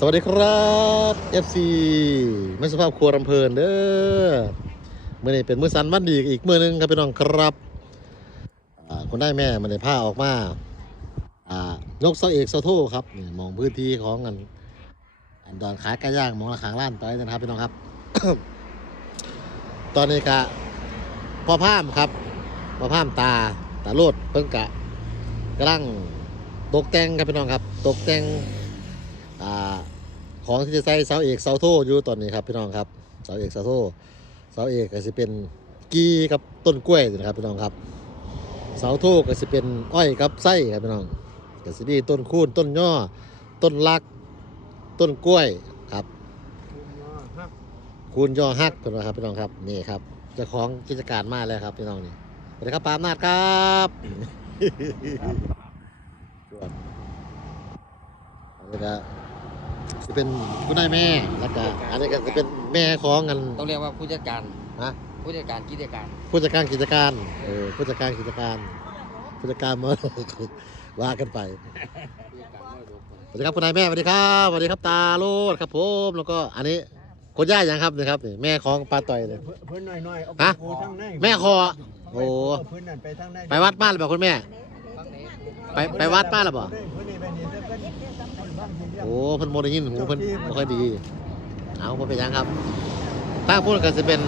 สวัสดีครับ FC ไม่สภาพครัวรำเพลินเด้อเมื่อนี้เป็นมื้อสันวันดีอีกมื้อหนึงครับพี่น้องครับอ่าคนได้แม่มันได้ผ้าออกมาอ่านกเสาเอกเสาโทครับนี่มองพื้นที่ของกันอันดอนขายไก่ย่างมองละขางล้านตอยนะครับพี่น้องครับ ตอนนี้กะพ่อพามครับพ่อพามตาตาโลดเพิ่งกะกำลังตกแต่งครับพี่น้องครับ ตกแต่ง อ่าของที่จะใส่เสาเอกเสาโทอยู่ตอนนี้ครับพี่น้องครับเสาเอกเสาโทเสาเอกก็จะเป็นกีกับต้นกล้วยนะครับพี่น้องครับ เสาโทก็จะเป็นอ้อยกับไส้ครับพี่น้องก็จะมีต้นคูนต้นย่อต้นลัก ต้นกล้วยครับคูนย่อฮักเป็นครับพี่น้องครับนี่ครับเจ้าของกิจการมาแล้วครับพี่น้องนี่สวัสดีครับปาล์มนาดครับจวดแล้วก็ จะเป็นคุณนายแม่แล้วก็อันนี้ก็จะเป็นแม่ของกันต้องเรียกว่าผู้จัดการนะผู้จัดการกิจการ ผู้จัดการกิจการเออผู้จัดการกิจการผู้จัดการมาว่ากันไปสวัสดีครับคุณนายแม่สวัสดีครับสวัสดีครับตาโลดครับผมแล้วก็อันนี้คนย่ายังครับนี่ครับนี่แม่ของปลาต่อยเลยเพิ่นหน่อยหน่อยๆเอาฮะไปทางในแม่คอโอ้เพิ่นนั่นไปทางในไปวัดบ้านหรือเปล่าคุณแม่ ไปไปวัดบ้าหรือเปล่าเพิ่นนี่ไปนี่เพิ่นเพิ่นบ้านเพิ่นเรียกโอ้เพิ่นโมได้ยินหูเพิ่นไม่ค่อยดีเอาเพิ่นเป็นหยังครับทางพูดก็จะเป็น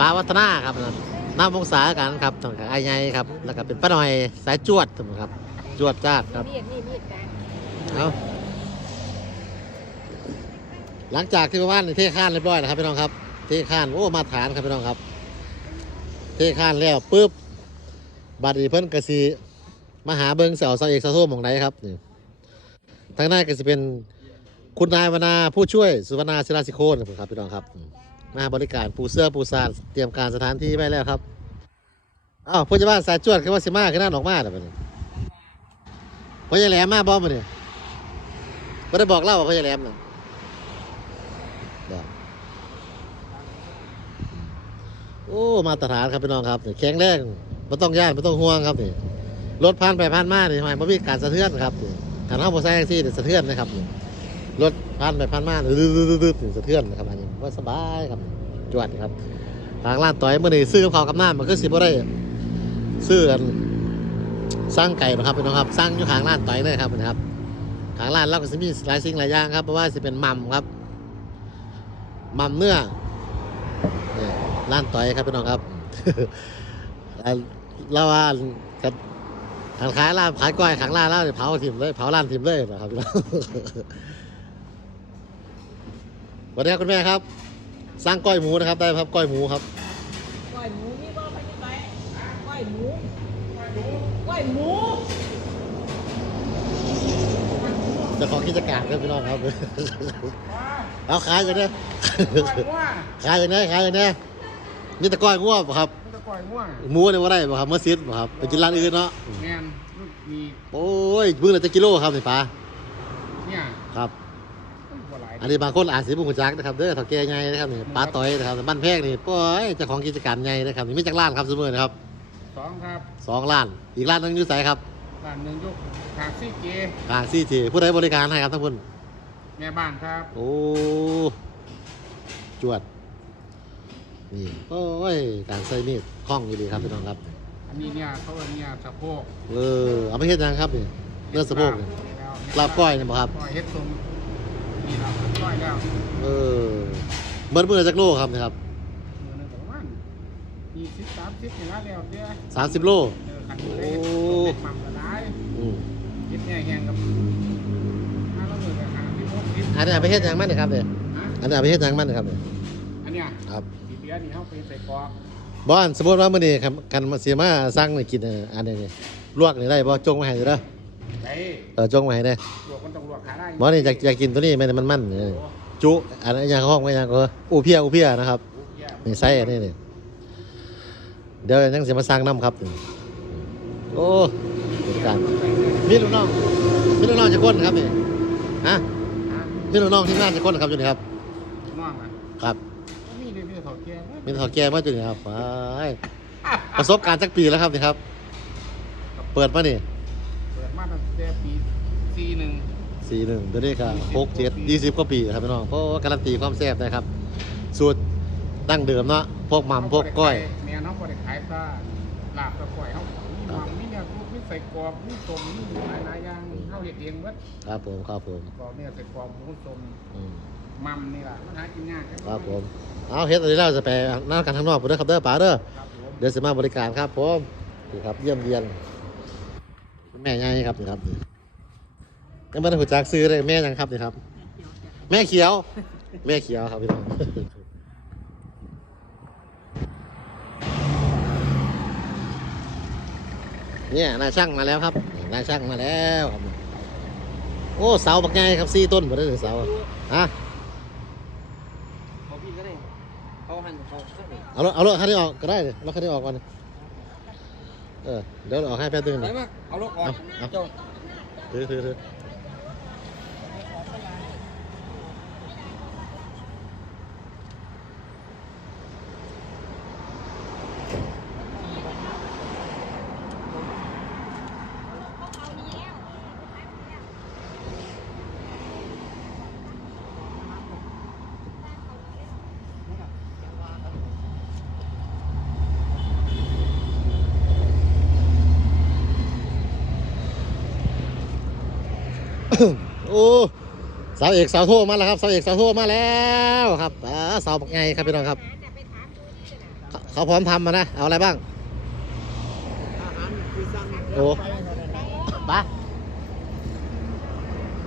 ปลาวัฒนาครับน้ำวงศากันครับต่างกับไอ้ไงครับ แล้วก็เป็นป้าหน่อยสายจวดครับ จวดจ้าดครับเอาหลังจากที่บ้านเทข้านเรียบร้อยนะครับพี่น้องครับ เทข้านโอ้มาฐานครับพี่น้องครับ เทข้านแล้วปุ๊บบัดนี้เพิ่นกสี มาหาเบิงเสาเสาเอกเสาโทมของไหนครับนี่ทางหน้าก็จะเป็นคุณนายวนาผู้ช่วยสุวรรณาศิลาสิโคนครับพี่น้องครับมาบริการปูเสื้อปูซานเตรียมการสถานที่ไว้แล้วครับอ้าวผู้ใหญ่บ้านสายจวดคือว่าสิมาคือนั่นออกมาแต่บัดนี้พ่อใหญ่แหลมมาบอมมาเนี่ยไม่ได้บอกเล่าว่าพ่อใหญ่แหลมนะบอกโอ้มาตรฐานครับพี่น้องครับแข็งแรงไม่ต้องย่านไม่ต้องห่วงครับนี่ รถผ่านไปผ่านมานี่ทำไมไม่มีการสะเทือนครับนี่กาเข้าโมอไซค์แท็กซี่นี่สะเทือนนะครับรถผ่านไปผ่านมาดื้อๆๆๆสะเทือนนะครับอันนี้ว่าสบายครับจวดครับทางร้านต่อยเมื่อนี้ซื้อกับข้าวกับน้ำมันก็สิบ่ได้ซื้อกันสร้างไก่นะครับพี่น้องครับสร้างอยู่ข้างร้านต่อยเลยครับนะครับทางร้านเราก็จะมีหลายสิ่งหลายอย่างครับเพราะว่าจะเป็นมัมครับมัมเนื้อเนี่ยร้านต่อยครับพี่น้องครับร้านเราว่า ครับทางขายร้านขายก้อยขางร้านแล้วเนี่ยเผาถิ่มเลยเผาร้านถิ่มเลยนะครับพี่น้องสวัสดีครับคุณแม่ครับ สร้างก้อยหมูนะครับได้ครับก้อยหมูครับก้อยหมูมีบ่พะนี่ไปก้อยหมูก้อยหมูเจ้าของกิจการครับพี่น้องครับเอาขายอย่างเนี้ยขายอย่างนี้ขายอย่างนี้นี่แต่ก้อยง่วงครับมันจะ ปล่อยง่วงหมูเนี่ยว่าได้บ่ครับเมื่อซิดบ่ครับไปกินร้านอื่นเนาะแมนมีโอ้ยมื้อละจะกิโลครับนี่ป้าเนี่ยครับ บ่หลายอันนี้บางคนอ่านสีบุญจักนะครับเด้อเฒ่าแก่ใหญ่นะครับนี่ป้าต้อยนะครับบ้านแพงนี่ป้อยเจ้าของกิจการใหญ่นะครับนี่มีจักร้านครับซุมื้อนะครับสองครับสองร้าน อีกร้านหนึงอยู่ไสครับร้านหนึ่งยกทางซี่เกทางซีจีผู้ใดบริการให้ครับทั้งพุ่นแม่บ้านครับโอ้จวดนี่โอ้ยการใส่มีด คล่องอยู่ดีครับพี่น้องครับ อันนี้เนี่ยเขาเอาเนี่ยสะโพกเออเอาไปเฮ็ดหยังครับนี่เลือดสะโพกนี่แล้วลาบก้อยนี่บ่ครับ ก้อยเฮ็ดทรงนี่เราก้อยแล้วเออเมื่อเมื่อจักโลครับนะครับมือหนึงประมาณยี่สิบสามสิบนี่ละแล้วเด้อสามสิบโล เออขันเลยโอ้ เป็นมัมกระได้อืมเฮ็ดเนี่ยแห้งกับห้าละหมื่นกับหาที่หกสิบอันนี้เอาไปเฮ็ดหยังมันนะครับเนี่ยฮะอันนี้เอาไปเฮ็ดหยังมันนะครับเนี่ยอันเนี้ยครับอีเดียนี่เขาไปใส่กรอก บอนสมมติว่ามื้อนี้ครับกันมาเสียมาสั่งนี่กินเอออันนี้นี่ลวกนี่ได้บ่จงมาให้เด้อไอ้เออจงมาให้เด้อลวกมันต้องลวกขาได้บ่นี่อยากอยากกินตัวนี้แม่นมันมันนี่จุอันนั้นอย่างห้องว่าอย่างก็อูเพียอูเพียนะครับนี่ไส้อันนี้นี่เดี๋ยวยังสิมาสร้างน้ำครับนี่โอ้บริการมีลูกน้องมีลูกน้องจะคนครับนี่ฮะมีลูกน้องที่งานจะคนครับอยู่นี่ครับมองมันครับมีเลยมีแต่ ถอดเกียร์มีถอดแก้มาจุดนี่ครับไปประสบการณ์จักปีแล้วครับนี่ครับ เปิดมานี่เปิดมาตั้งแต่ปีสี่หนึ่งสี่หนึ่งเดี๋ยวนี้ก็หกเจ็ดยี่สิบกว่าปีครับพี่น้องเพราะว่าการันตีความแซ่บนะครับ สูตรดั้งเดิมเนาะพวกหม่ำพวกก้อยเมียน้องบ่ได้ขายปลาลาบตะก้อยเฮามีหม่ำมีเนี่ยลูกมีใส่กรอบมีต้มมีหลายๆอย่างเฮาเฮ็ดเองเบิดครับผมครับผมกรอบเนี่ยใส่กรอบหมูต้ม อืมมัมนี่ล่ะมันหากินยากครับผม เอาเฮ็ดอะไรแล้วจะไปนั่งกันข้างนอกผมเด้อครับเด้อป๋าเด้อครับผมเดี๋ยวสิมาบริการครับผมนี่ครับเยี่ยมเยียนคุณแม่ใหญ่ครับนี่ครับนี่ยังไม่ได้หูจักซื้อเลยแม่ยังครับนี่ครับ แม่เขียว แม่เขียวครับพี่น้องเนี่ยนายช่างมาแล้วครับนายช่างมาแล้วครับโอ้เสาบักไงครับสี่ต้นหมดเลยเสาฮะ เขาพี่ก็ได้ เขาหันเขาก็ได้เอารถเอารถคันนี้ออกก็ได้เลยรถคันนี้ออกก่อนเออเดี๋ยวออกให้แป๊บนึงไหนนะมาเอารถก่อนเอาเอาเจ้าถือถือถือ โอ้สาวเอกสาวโทมาแล้วครับสาวเอกสาวโทมาแล้วครับสาวไงครับพี่น้องครับ เขาพร้อมทำมานะเอาอะไรบ้างอาหารสั่งโอ้ปะ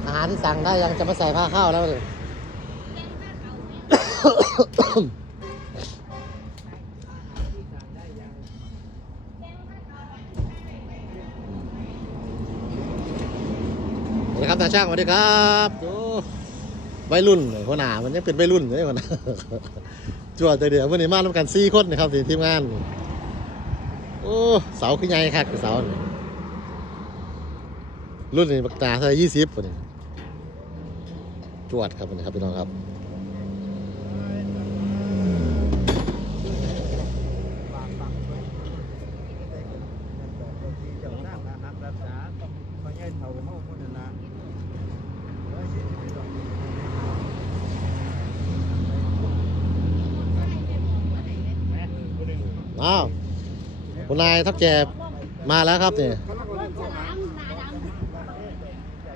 อาหารที่สั่งได้ยังจะมาใส่ผ้าข้าวแล้วเลย นะครับตาช่างสวัสดีครับโอ้วัยรุ่นหัวหน้ามันยังเป็นวัยรุ่นเลยหัวหน้าจวดเดี๋ยววันนี้มาทำกันซี่คนนะครับทีมงาน โอ้เสาขึ้นใหญ่คับเสารุ่นนี้ปักตาเท่ายี่สิบคนจวดครับนะครับพี่น้องครับ ฝากฟังไว้เจ้าหน้าอาหารรักษาพอใหญ่ เฒ่าเฮาคนนั้นนะร้อยยี่สิบดอกอ้าวคุณนายทับแกมาแล้วครับเนี่ย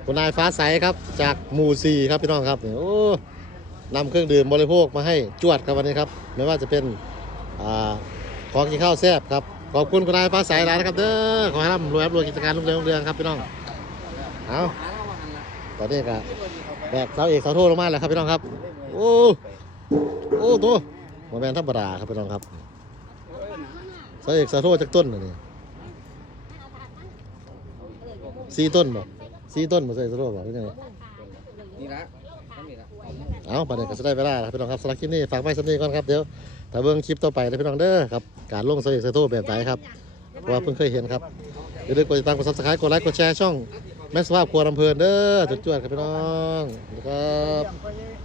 คุณนายฟ้าใสครับจากหมู่สี่ครับพี่น้องครับเนี่ยโอ้นำเครื่องดื่มบริโภคมาให้จวดครับวันนี้ครับ ไม่ว่าจะเป็นอของกินข้าวแซ่บครับ ขอบคุณคุณนายฟ้าใสหลายนะครับเด้อขอให้ร่ำรวยร่ำรวยกิจการรุ่งเรืองรุ่งเรืองครับพี่น้อง เอาตอนนี้ก็แบกเสาเอกเสาโทลงมาแล้วครับพี่น้องครับ โอ้โอ้ตัวโมแมนธรรมดาครับพี่น้องครับเสาเอกเสาโทจากต้นนี่สี่ต้นบ่สี่ต้นบ่เสาเสาโทบ่ที่ไหนนี่ละนั่นนี่ละเอาประเด็นก็จะได้เวลาครับพี่น้องครับสำหรับคลิปนี้ฝากไว้สำนีก่อนครับเดี๋ยวถ้าเบิ่งคลิปต่อไปนะพี่น้องเด้อครับการลงเสาเอกเสาโทแบบไหนครับเพราะว่าเพิ่งเคยเห็นครับอย่าลืมกดติดตามกดซับสไครต์กดไลค์กดแชร์ช่อง แม่สภาพครัวลำเพลินเด้อจุดจวดๆครับพี่น้องนะครับ